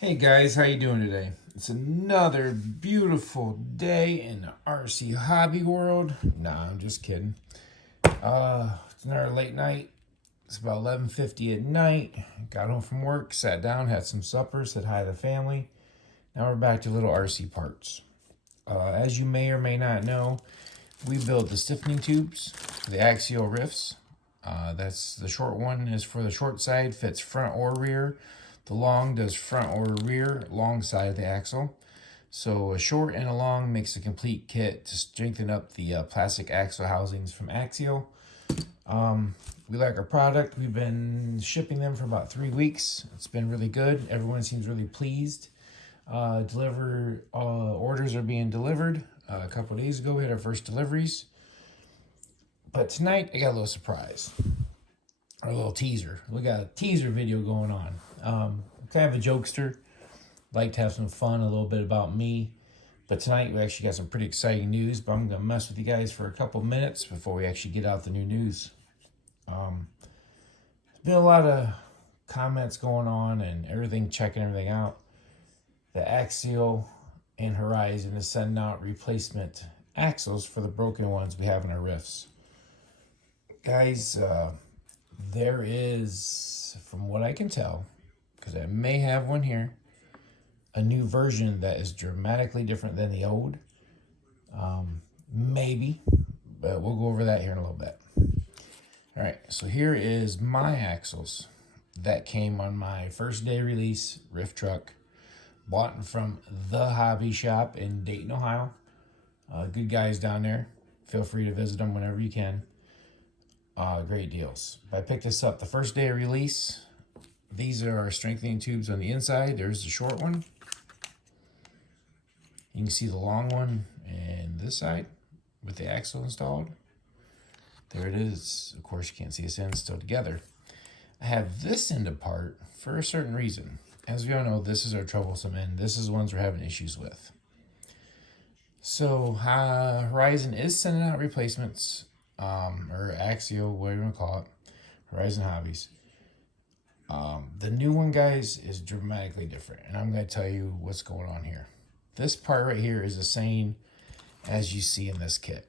Hey guys, how you doing today? It's another beautiful day in the RC hobby world. Nah, I'm just kidding. It's another late night. It's about 11:50 at night. Got home from work, sat down, had some supper, said hi to the family. Now we're back to little RC parts. As you may or may not know, we build the stiffening tubes, the axial rifts. That's the short one is for the short side, fits front or rear. The long does front or rear, long side of the axle. So a short and a long makes a complete kit to strengthen up the plastic axle housings from Axial. We like our product. We've been shipping them for about 3 weeks. It's been really good. Everyone seems really pleased. Orders are being delivered. A couple of days ago, we had our first deliveries. But tonight, I got a little surprise. Or a little teaser. We got a teaser video going on. Kind of a jokester. Like to have some fun, a little bit about me. But tonight, we actually got some pretty exciting news. But I'm going to mess with you guys for a couple minutes before we actually get out the new news. There's been a lot of comments going on and everything, checking everything out. The Axial and Horizon is sending out replacement axles for the broken ones we have in our rifts. Guys, there is, from what I can tell, because I may have one here, a new version that is dramatically different than the old. Maybe, but we'll go over that here in a little bit. All right, so here is my axles that came on my first day release Rift truck. Bought from the hobby shop in Dayton, Ohio. Good guys down there. Feel free to visit them whenever you can. Great deals. I picked this up the first day of release. These are our strengthening tubes on the inside. There's the short one. You can see the long one and this side with the axle installed. There it is. Of course, you can't see this end, still together. I have this end apart for a certain reason. As we all know, this is our troublesome end. This is the ones we're having issues with. So Horizon is sending out replacements, or Axial, whatever you want to call it, Horizon Hobbies. The new one, guys, is dramatically different, and I'm going to tell you what's going on here. This part right here is the same as you see in this kit.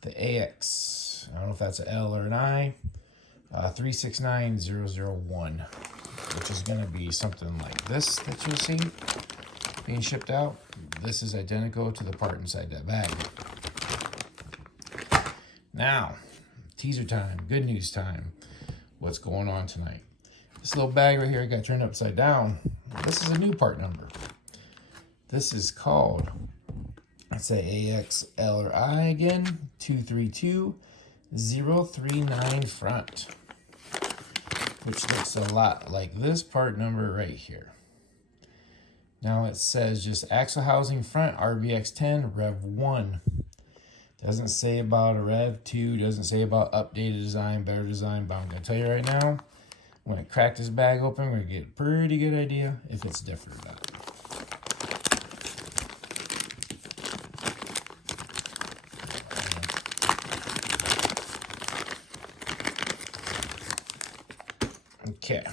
The AX, I don't know if that's an L or an I, 369001, which is going to be something like this that you'll see being shipped out. This is identical to the part inside that bag. Now, teaser time, good news time. What's going on tonight? This little bag right here got turned upside down. This is a new part number. This is called, let's say AXL or I again, 232039 front, which looks a lot like this part number right here. Now it says just axle housing front, RBX10, Rev 1. Doesn't say about a Rev 2, doesn't say about updated design, better design, but I'm going to tell you right now, when I crack this bag open, we're going to get a pretty good idea if it's different or not. Okay.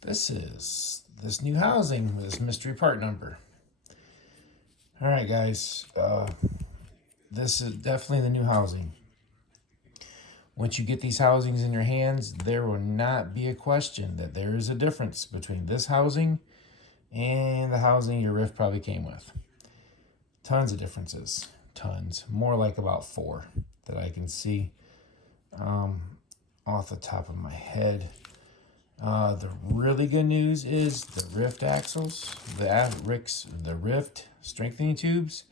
This is this new housing with this mystery part number. All right, guys. This is definitely the new housing. Once you get these housings in your hands, there will not be a question that there is a difference between this housing and the housing your Rift probably came with. Tons of differences. Tons. More like about 4 that I can see off the top of my head. The really good news is the Rift axles, the Rift strengthening tubes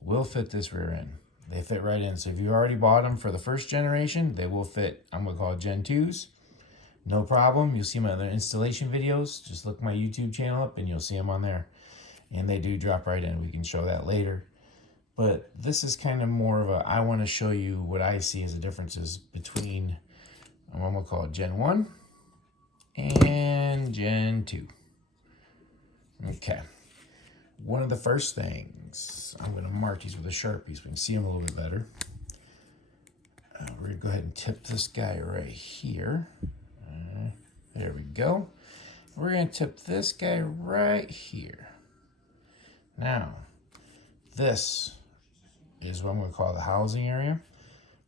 will fit this rear end. They fit right in. So if you already bought them for the first generation, they will fit, I'm going to call it Gen 2s. No problem. You'll see my other installation videos. Just look my YouTube channel up and you'll see them on there. And they do drop right in. We can show that later. But this is kind of more of a, I want to show you what I see as the differences between, I'm going to call it Gen 1 and Gen 2. Okay. One of the first things, I'm going to mark these with a Sharpie so we can see them a little bit better. We're going to go ahead and tip this guy right here. There we go. we're going to tip this guy right here. Now, this is what I'm going to call the housing area.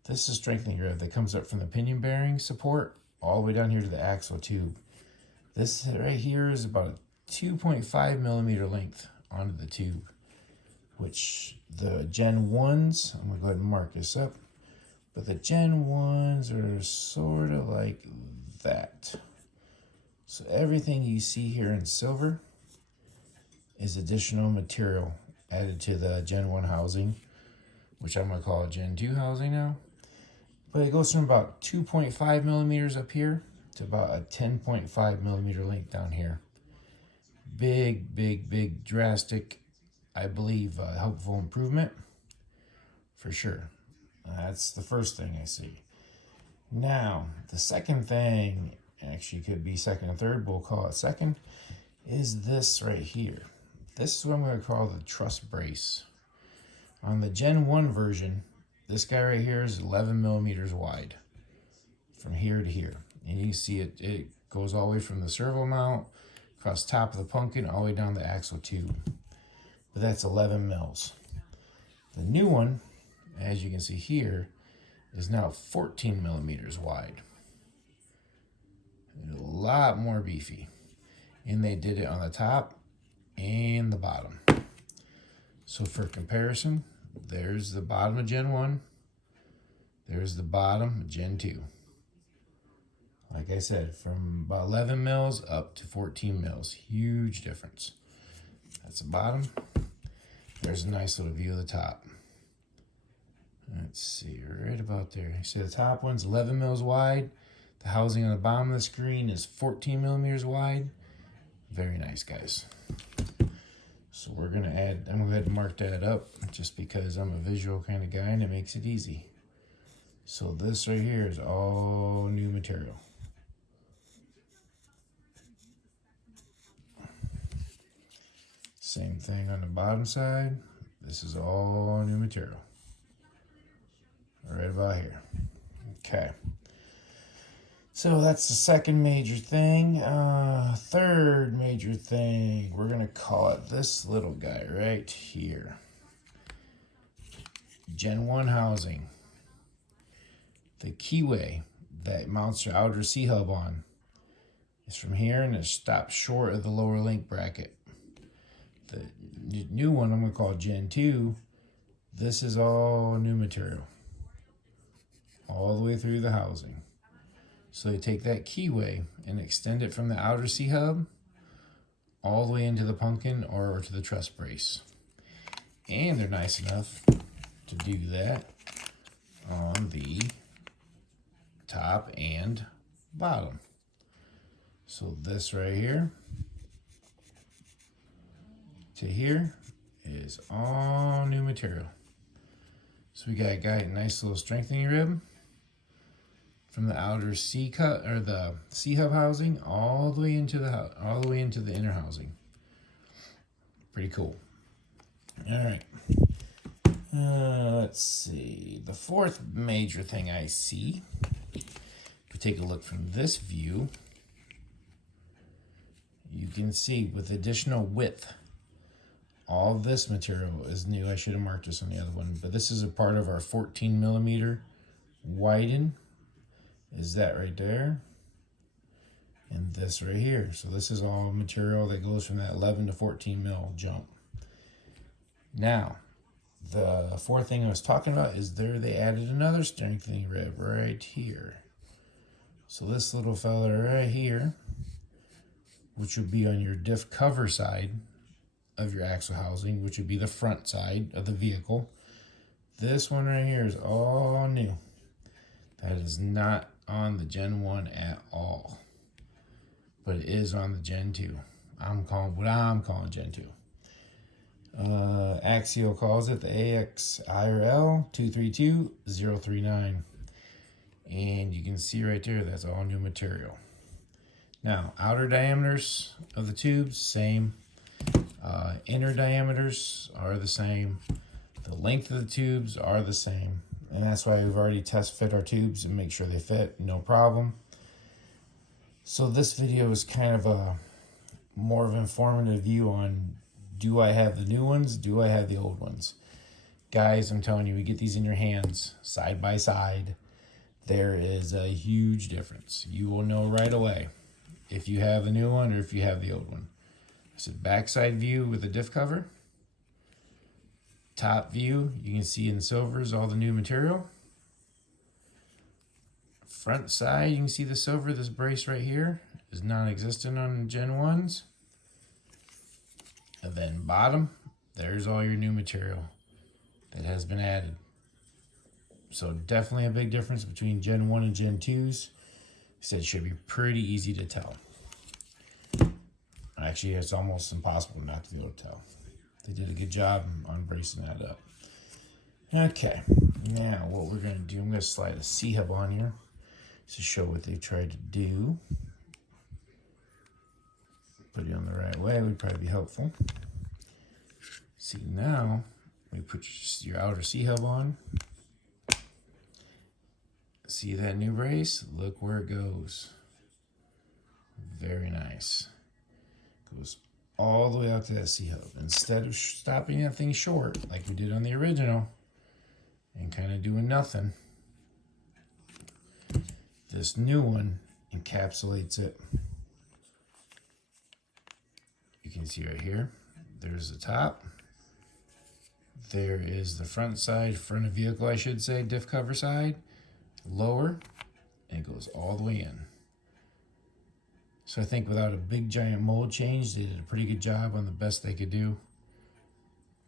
This is strengthening rib that comes up from the pinion bearing support all the way down here to the axial tube. This right here is about a 2.5 millimeter length onto the tube, which the Gen 1s, I'm going to go ahead and mark this up, but the Gen 1s are sort of like that. So everything you see here in silver is additional material added to the Gen 1 housing, which I'm going to call a Gen 2 housing now. But it goes from about 2.5 millimeters up here to about a 10.5 millimeter length down here. Big, drastic, I believe, helpful improvement for sure. That's the first thing I see. Now, the second thing, actually could be second and third, but we'll call it second, is this right here. This is what I'm going to call the truss brace. On the Gen 1 version, this guy right here is 11 millimeters wide from here to here. And you can see it goes all the way from the servo mount, across the top of the pumpkin, all the way down the axial tube. But that's 11 mils. The new one, as you can see here, is now 14 millimeters wide. A lot more beefy. And they did it on the top and the bottom. So for comparison, there's the bottom of Gen 1. There's the bottom of Gen 2. Like I said, from about 11 mils up to 14 mils. Huge difference. That's the bottom. There's a nice little view of the top. Let's see, right about there. You see the top one's 11 mils wide. The housing on the bottom of the screen is 14 millimeters wide. Very nice, guys. So we're going to add, I'm going to go ahead and mark that up just because I'm a visual kind of guy and it makes it easy. So this right here is all new material. Same thing on the bottom side. This is all new material. Right about here. Okay. So that's the second major thing. Third major thing, we're going to call it this little guy right here. Gen 1 housing. The keyway that mounts your outer C-hub on is from here and it stops short of the lower link bracket. The new one I'm going to call Gen 2. This is all new material. All the way through the housing. So they take that keyway and extend it from the outer C-hub all the way into the pumpkin or to the truss brace. And they're nice enough to do that on the top and bottom. So this right here to here is all new material. So we got a nice little strengthening rib from the outer C cut or the C hub housing all the way into the inner housing. Pretty cool. All right. Let's see. The fourth major thing I see. If we take a look from this view, you can see with additional width, all this material is new. I should have marked this on the other one, but this is a part of our 14 millimeter widen. Is that right there? And this right here. So this is all material that goes from that 11 to 14 mil jump. Now, the fourth thing I was talking about is they added another strengthening rib right here. So this little fella right here, which would be on your diff cover side of your axle housing, which would be the front side of the vehicle. This one right here is all new. That is not on the Gen 1 at all, but it is on the Gen 2. I'm calling Gen 2. Axial calls it the AXIRL 232039, and you can see right there that's all new material. Now, outer diameters of the tubes, same. Inner diameters are the same. The length of the tubes are the same. And that's why we've already test fit our tubes and make sure they fit, no problem. So this video is kind of more of an informative view on, do I have the new ones? Do I have the old ones? Guys, I'm telling you, we get these in your hands side by side. There is a huge difference. You will know right away if you have the new one or if you have the old one. So backside view with the diff cover. Top view, you can see in silvers all the new material. Front side, you can see the silver. This brace right here is non-existent on Gen 1s. And then bottom, there's all your new material that has been added. So definitely a big difference between Gen 1 and Gen 2s. Said it should be pretty easy to tell. Actually, it's almost impossible not to be able to tell. They did a good job on bracing that up. Okay, now what we're going to do, I'm going to slide a C-hub on here to show what they tried to do. Put it on the right way would probably be helpful. See, now we put your outer C-hub on. See that new brace? Look where it goes. Very nice. Goes all the way out to that C-hub. Instead of stopping that thing short, like we did on the original, and kind of doing nothing, this new one encapsulates it. You can see right here, there's the top. There is the front side, front of vehicle, I should say, diff cover side, lower, and it goes all the way in. So I think without a big giant mold change, they did a pretty good job on the best they could do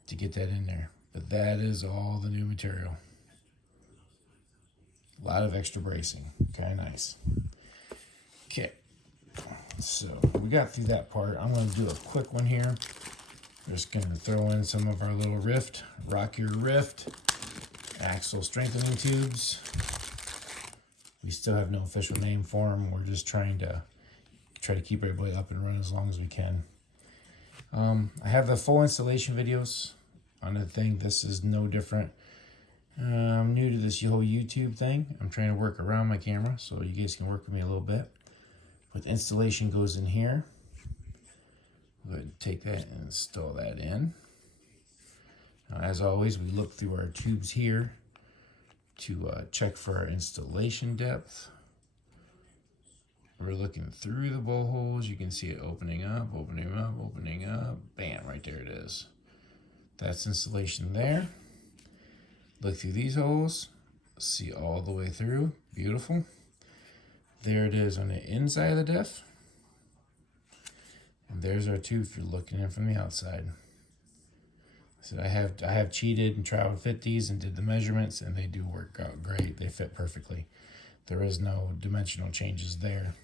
to get that in there. But that is all the new material. A lot of extra bracing, kind of nice. Okay, so we got through that part. I'm gonna do a quick one here. Just gonna throw in some of our little ryft, rock your ryft, axial strengthening tubes. We still have no official name for them. We're just trying to keep everybody up and running as long as we can. I have the full installation videos on the thing. This is no different. I'm new to this whole YouTube thing. I'm trying to work around my camera so you guys can work with me a little bit. But the installation goes in here. We'll go ahead and take that and install that in. Now, as always, we look through our tubes here to check for our installation depth. We're looking through the bowl holes. You can see it opening up, opening up, opening up. Bam, right there it is. That's installation there. Look through these holes. See all the way through. Beautiful. There it is on the inside of the diff. And there's our tube if you're looking in from the outside. So I have cheated and tried to fit these and did the measurements, and they do work out great. They fit perfectly. There is no dimensional changes there.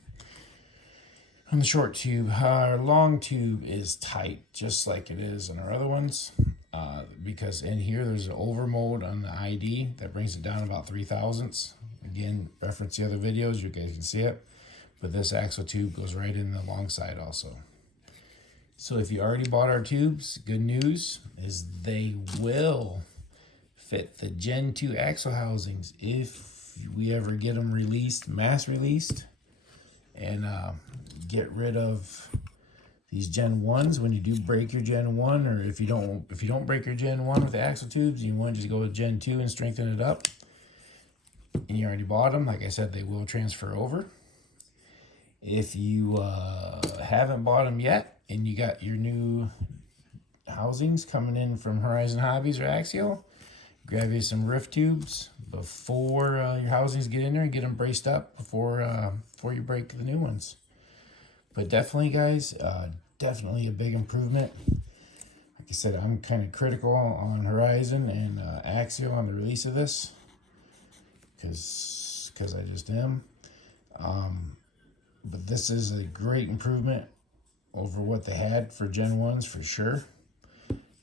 On the short tube, our long tube is tight, just like it is on our other ones, because in here there's an overmold on the ID that brings it down about 0.003. Again, reference the other videos, you guys can see it. But this axle tube goes right in the long side also. So if you already bought our tubes, good news is they will fit the Gen 2 axle housings if we ever get them released, mass released, and get rid of these Gen 1s when you do break your Gen 1, or if you don't break your Gen 1 with the axle tubes, you want to just go with Gen 2 and strengthen it up, and you already bought them, like I said, they will transfer over. If you haven't bought them yet and you got your new housings coming in from Horizon Hobbies or Axial, grab you some ryft tubes before your housings get in there and get them braced up before you break the new ones. But definitely, guys, definitely a big improvement. Like I said, I'm kind of critical on Horizon and Axial on the release of this because I just am. But this is a great improvement over what they had for Gen 1s for sure.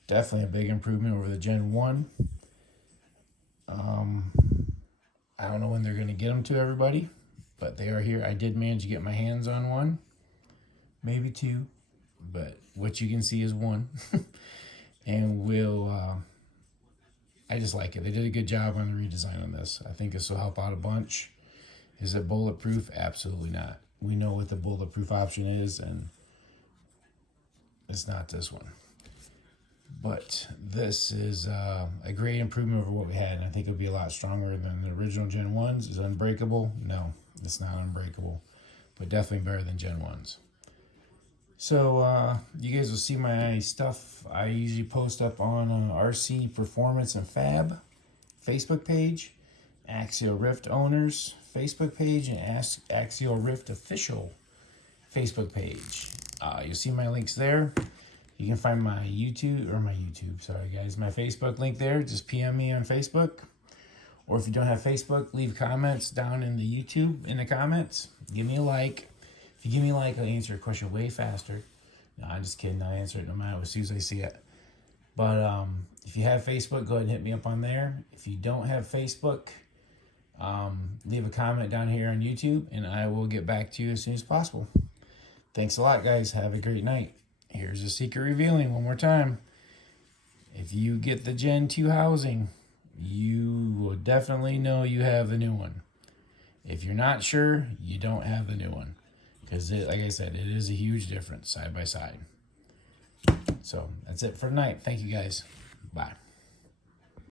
Definitely a big improvement over the Gen 1. I don't know when they're going to get them to everybody, but they are here. I did manage to get my hands on one, maybe two, but what you can see is one. And I just like it. They did a good job on the redesign on this. I think this will help out a bunch. Is it bulletproof? Absolutely not. We know what the bulletproof option is, and It's not this one. But this is a great improvement over what we had, and I think it'll be a lot stronger than the original Gen 1s. Is it unbreakable? No, it's not unbreakable, but definitely better than Gen 1s. So you guys will see my stuff. I usually post up on RC Performance and Fab Facebook page, Axial Ryft Owners Facebook page, and Axial Ryft Official Facebook page. You'll see my links there. You can find my sorry guys, my Facebook link there. Just PM me on Facebook. Or if you don't have Facebook, leave comments down in the YouTube in the comments. Give me a like. If you give me a like, I'll answer a question way faster. No, I'm just kidding. I'll answer it no matter as soon as I see it. But if you have Facebook, go ahead and hit me up on there. If you don't have Facebook, leave a comment down here on YouTube, and I will get back to you as soon as possible. Thanks a lot, guys. Have a great night. Here's a secret revealing one more time. If you get the Gen 2 housing, you will definitely know you have the new one. If you're not sure, you don't have the new one. Because, like I said, it is a huge difference side by side. So, that's it for tonight. Thank you, guys. Bye.